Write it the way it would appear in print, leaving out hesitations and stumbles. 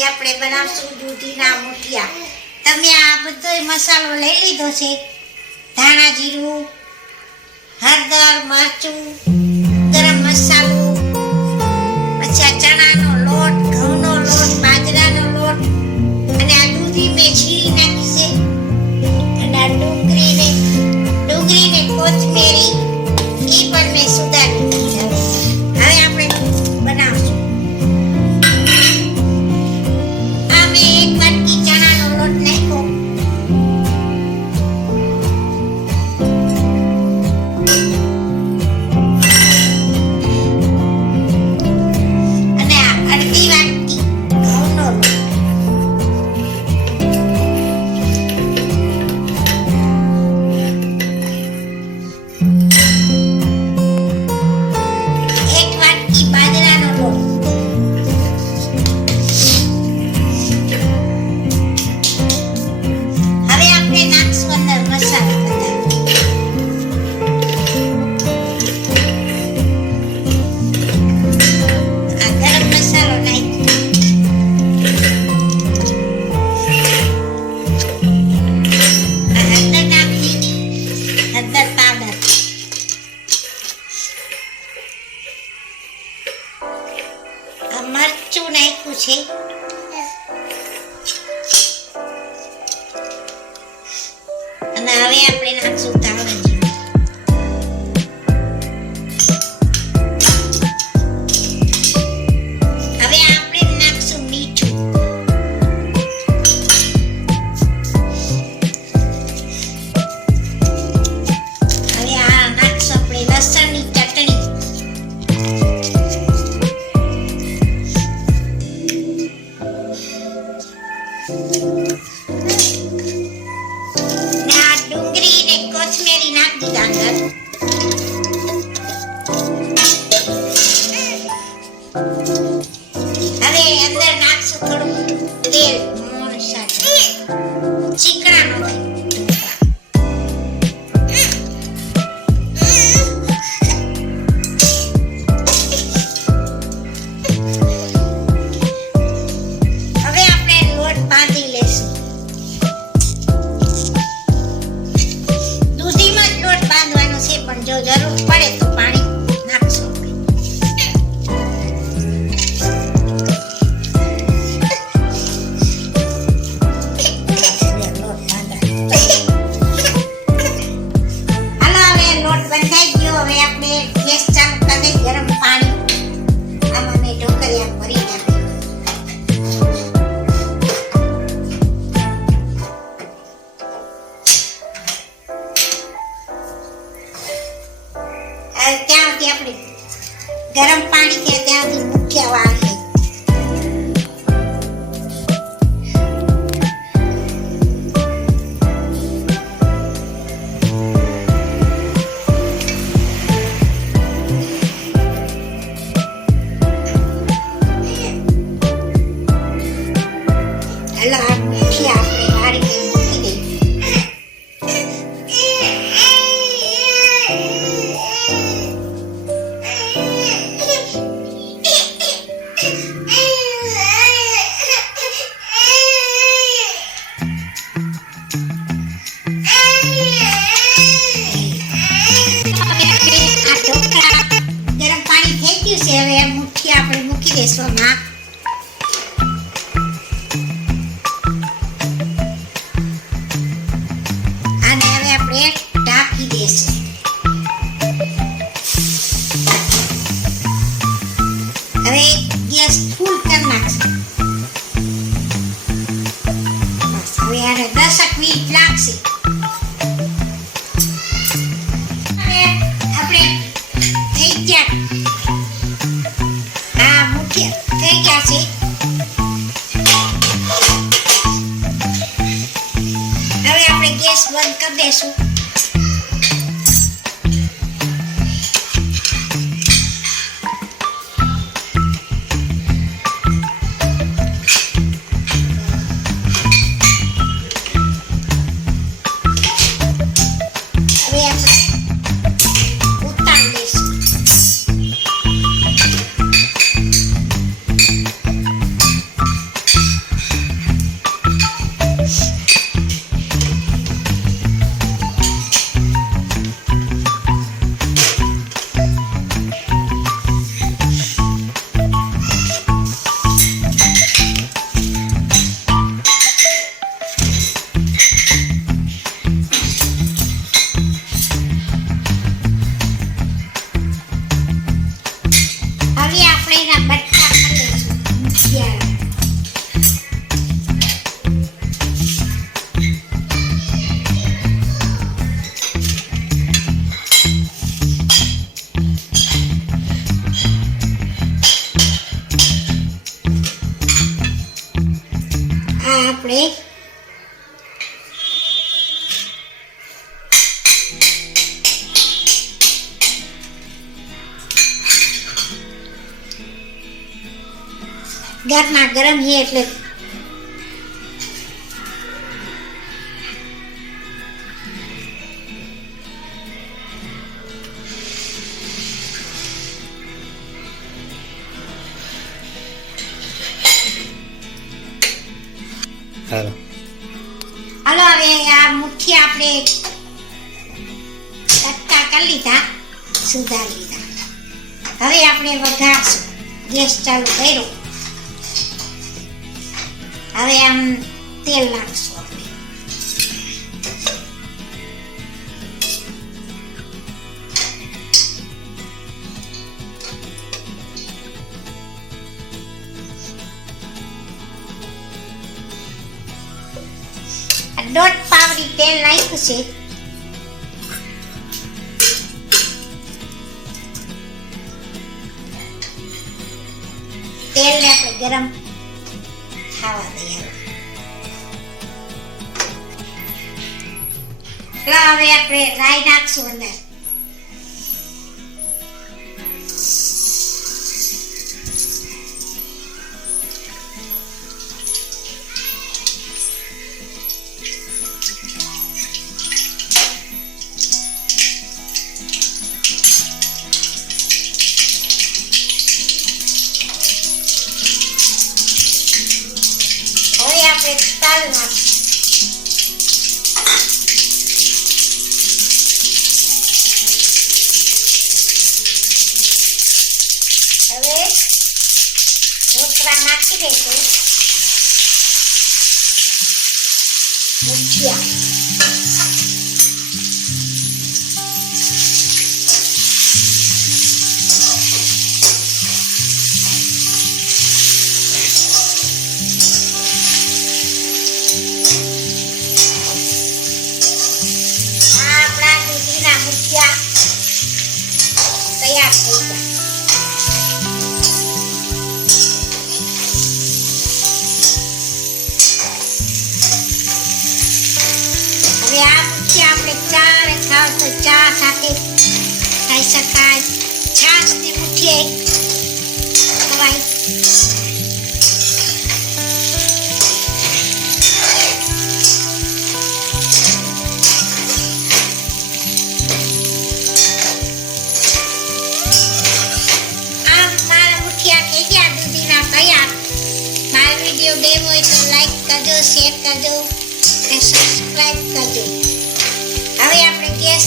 આજે આપણે બનાવશું દૂધીના મુઠિયા. તમે આ બધો મસાલો લઈ લીધો છે. ધાણા જીરું, હળદર, મરચું, ગરમ મસાલો, પછી આ ચણાનો લોટ, ઘઉંનો લોટ, બાજરાનો લોટ અને આ દૂધી મેં છીણી નાખી છે અને આ ડુંગળીને કોથમીરી એ પણ મેં સુધારી દીધી છે. હવે આપણે બનાવશું. આ મેં એક વાટકી ચણાનો લોટ નાખ્યો. અને આ અડધી વાટકી ઘઉંનો લોટ. એક વાટકી બાજરાનો લોટ. હવે આપણે નાખશું અંદર મસાલા બધા. આ ગરમ મસાલો નાખ્યો. આ હળદર નાખી, હળદર પાવડર. આ મરચું નાખ્યું છે. અને હવે આપણે નાખશું ધાણા જીરું. હવે આપણે નાખશું મીઠું. હવે આ નાખશું આપણે લસણની ચટણી. ને આ ડુંગળી ને કોથમીરી નાખી દીધા અંદર. હવે અંદર નાખશું થોડું તેલ મોણ સાથે. ચીકણા નો થાય. હવે આપણે લોટ બાંધી લેશું. દૂધીમાં જ લોટ બાંધવાનો છે, પણ જો જરૂર પડે તો પાણી નાખશું. હાલો, હવે લોટ બંધાઈ ગયો. હવે આપણે ગેસ ચાલુ કરી ગરમ પાણી આમાં મેં ઢોકળિયા ભરી નાખ્યું. ત્યાંથી આપણે ગરમ પાણી છે ત્યાંથી મુઠિયા વાળીએ. હાલો, આ મુઠિયા આપણે વાળીને મૂકી દઈએ. ગરમ પાણી થઈ ગયું છે. હવે મુઠિયા આપણે મૂકી દઈશું આમાં. અને હવે આપણે ઢાંકી દઈશું. હવે ગેસ ફૂલ કરી નાખશું. બસ હવે આને 10 મિનિટ લાગશે. આપણે થઈ ગયા. આ મુઠિયા થઈ ગયા છે. હવે આપણે ગેસ બંધ કરી દઈશું. હવે આપણે ઉતારી દઈશું. આપણે ગરમા ગરમ છે એટલે હાલો હાલો હવે આ મુઠ્ઠી આપણે કટકા કરી લીધા, સુધારી લીધા. હવે આપણે વઘારશું. ગેસ ચાલુ કર્યો. હવે આમ તેલ નાખશું આપણે. દોઢ પાવડી તેલ નાખ્યું છે. તેલને આપણે ગરમ ખાવા દઈએ. હવે આપણે રાઈ નાખશું અંદર. હવે આપણે તલ નાખશું. હવે ઢોકળા નાખી દઈશું. મુઠિયા દૂધીના મુઠિયા તૈયાર થઈ ગયા. હવે આ મુઠિયા આપણે ચારે ખાવ તો ચા સાથે ખાઈ શકાય. છાશની મુઠિયા ખવાય. મારો વિડીયો ગમ્યો હોય તો લાઈક કરજો, શેર કરજો અને સબસ્ક્રાઇબ કરજો. હવે આપણે ગેસ